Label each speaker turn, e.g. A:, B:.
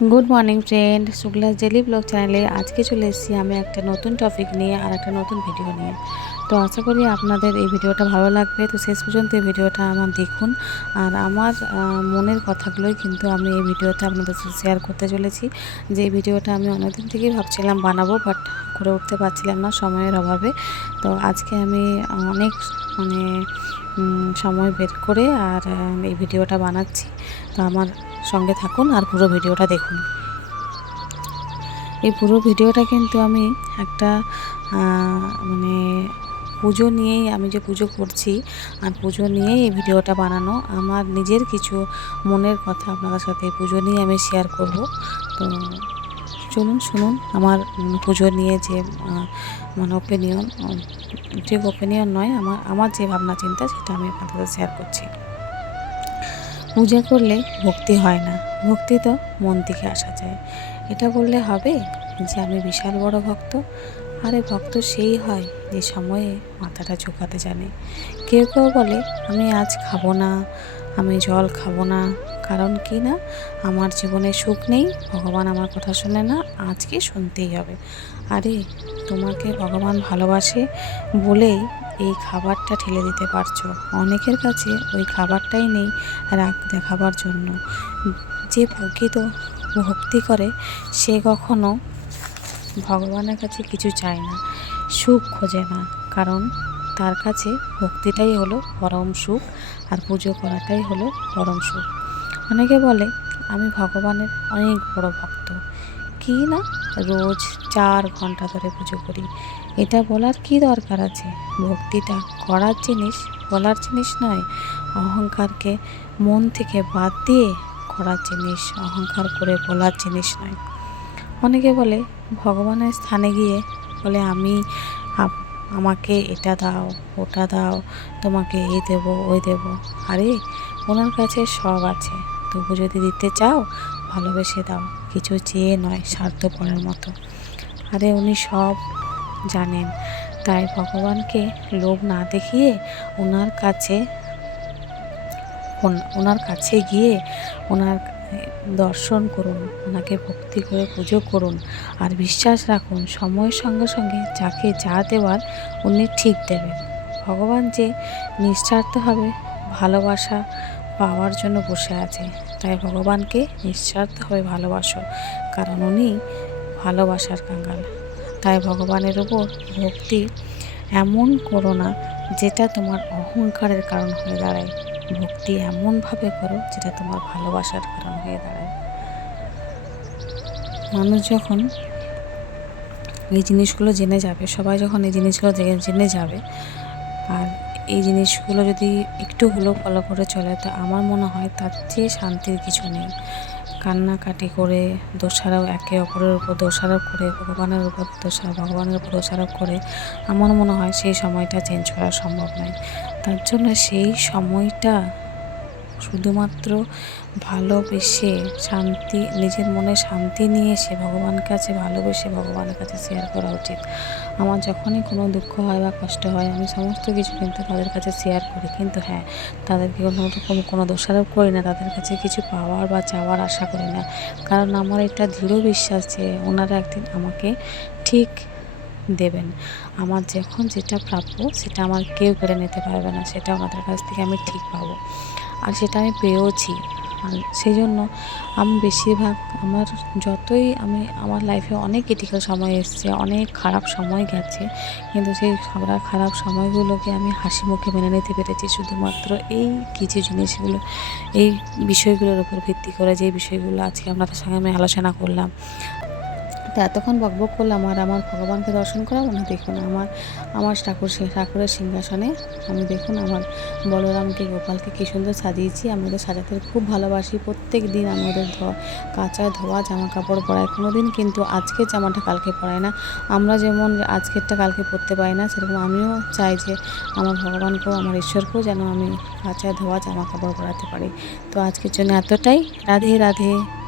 A: Good morning friend Shukla jelly blog চ্যানেলে আজকে চলে এসেছি আমি একটা নতুন টপিক নিয়ে আর একটা নতুন ভিডিও নিয়ে। তো আশা করি আপনাদের এই ভিডিওটা ভালো লাগবে। তো শেষ পর্যন্ত এই ভিডিওটা আমার দেখুন। আর আমার মনের কথাগুলোই কিন্তু আমি এই ভিডিওতে আপনাদের সাথে শেয়ার করতে চলেছি। যে এই ভিডিওটা আমি অনেকদিন থেকেই ভাবছিলাম বানাবো বাট করে উঠতে পারছিলাম না সময়ের অভাবে। তো আজকে আমি অনেক মানে সময় বের করে আর এই ভিডিওটা বানাচ্ছি। তো আমার সঙ্গে থাকুন আর পুরো ভিডিওটা দেখুন। এই পুরো ভিডিওটা কিন্তু আমি একটা মানে পুজো নিয়েই, আমি যে পুজো করছি আর পুজো নিয়েই এই ভিডিওটা বানানো, আমার নিজের কিছু মনের কথা আপনাদের সাথে পুজো নিয়ে আমি শেয়ার করব। তো চলুন শুনুন, আমার পুজো নিয়ে যে মানে ওপিনিয়ন ঠিক ওপিনিয়ন নয়, আমার আমার যে ভাবনা চিন্তা সেটা আমি আপনাদের সাথে শেয়ার করছি। পূজা করলে ভক্তি হয় না, ভক্তি তো মন থেকে আসা যায়। এটা বললে হবে যে আমি বিশাল বড় ভক্ত, আরে ভক্ত সেই হয় যে সময়ে মাথাটা ঝোঁকাতে জানে। কেউ কেউ বলে, আমি আজ খাব না, আমি জল খাব না কারণ কি না? আমার জীবনে সুখ নেই, ভগবান আমার কথা শোনে না, আজকে শুনতেই হবে। আরে, তোমাকে ভগবান ভালোবাসে বলেই এই খাবারটা ঠেলে দিতে পারছ। অনেকের কাছে ওই খাবারটাই নেই রাগ দেখাবার জন্য। যে প্রকৃত ভক্তি করে, সে কখনো ভগবানের কাছে কিছু চায় না, সুখ খোঁজে না। কারণ তার কাছে ভক্তিটাই হলো পরম সুখ, আর পুজো করাটাই হলো পরম সুখ। অনেকে বলে, আমি ভগবানের অনেক বড় ভক্ত। কি না? রোজ চার ঘণ্টা ধরে পুজো করি। এটা বলার কি দরকার আছে? ভক্তিটা করার জিনিস বলার জিনিস নয়। অহংকারকে মন থেকে বাদ দিয়ে করার জিনিস, অহংকার করে বলার জিনিস নয়। অনেকে বলে, ভগবানের স্থানে গিয়ে বলে, আমি আমাকে এটা দাও, ওটা দাও, তোমাকে এই দেবো, ওই দেবো। আরে, ওনার কাছে সব আছে। তবু যদি দিতে চাও, ভালোবেসে দাও। কিছু চেয়ে নয়, স্বার্থপরের মতো। আরে উনি সব জানেন। তাই ভগবানকে লোভ না দেখিয়ে ওনার কাছে ওনার কাছে গিয়ে ওনার দর্শন করুন ওনাকে ভক্তি করে পুজো করুন আর বিশ্বাস রাখুন, সময়ের সঙ্গে সঙ্গে যাকে যা দেওয়ার উনি ঠিক দেবেন। ভগবান যে নিঃস্বার্থভাবে ভালোবাসা পাওয়ার জন্য বসে আছে। তাই ভগবানকে নিঃস্বার্থভাবে ভালোবাসো, কারণ উনি ভালোবাসার কাঙ্গাল তাই ভগবানের উপর ভক্তি এমন করো না, যেটা তোমার অহংকারের কারণ হয়ে দাঁড়ায়। ভক্তি এমনভাবে করো, যেটা তোমার ভালোবাসার কারণ হয়ে দাঁড়ায়। মানুষ যখন এই জিনিসগুলো জেনে যাবে, সবাই যখন এই জিনিসগুলো জেনে যাবে, আর এই জিনিসগুলো যদি একটু হলেও ফলো করে চলে, তো আমার মনে হয় তার চেয়ে শান্তির কিছু নেই। কান্নাকাটি করে, দোষারোপ, একে অপরের উপর দোষারোপ করে, ভগবানের উপর দোষারোপ, ভগবানের উপর দোষারোপ করে, আমার মনে হয় সেই সময়টা চেঞ্জ করা সম্ভব নয়। তার জন্য সেই সময়টা শুধুমাত্র ভালোবেসে শান্তি, নিজের মনে শান্তি নিয়ে এসে ভগবানের কাছে ভালোবেসে ভগবানের কাছে শেয়ার করা উচিত। আমার যখনই কোনো দুঃখ হয় বা কষ্ট হয়, আমি সমস্ত কিছু কিন্তু তাদের কাছে শেয়ার করি। কিন্তু হ্যাঁ তাদেরকে কোনো রকম কোনো দোষারোপ করি না, তাদের কাছে কিছু পাওয়ার বা চাওয়ার আশা করি না। কারণ আমার এটা দৃঢ় বিশ্বাস যে ওনারা একদিন আমাকে ঠিক দেবেন। আমার যখন যেটা প্রাপ্য, সেটা আমার কেউ কেড়ে নিতে পারবে না সেটা ওনাদের কাছ থেকে আমি ঠিক পাবো। আর সেটা আমি পেয়েওছি। আর সেই জন্য আমি বেশিরভাগ আমার যতই আমি, আমার লাইফে অনেক ক্রিটিক্যাল সময় এসছে, অনেক খারাপ সময় গেছে, কিন্তু সেই খারাপ খারাপ সময়গুলোকে আমি হাসি মুখে মেনে নিতে পেরেছি। শুধুমাত্র এই কিছু জিনিসগুলো, এই বিষয়গুলোর উপর ভিত্তি করে যে বিষয়গুলো আজকে আপনাদের সঙ্গে আমি আলোচনা করলাম তো এতক্ষণ বকবক করলাম আর আমার ভগবানকে দর্শন করাবো না? দেখুন আমার আমার ঠাকুর ঠাকুরের সিংহাসনে। আমি দেখুন আমার বলরামকে, গোপালকে কী সুন্দর সাজিয়েছি। আমি ওদের সাজাতে খুব ভালোবাসি। প্রত্যেক দিন আমি ওদের ধোয়া, কাঁচা ধোয়া, জামা কাপড় পরায়। কোনো দিন কিন্তু আজকের জামাটা কালকে পরায় না। আমরা যেমন আজকেরটা কালকে পরতে পারি না, সেরকম আমিও চাই যে আমার ভগবানকেও, আমার ঈশ্বরকেও যেন আমি কাঁচা ধোয়া, জামা কাপড় পরাতে পারি। তো আজকের জন্য এতটাই। রাধে রাধে।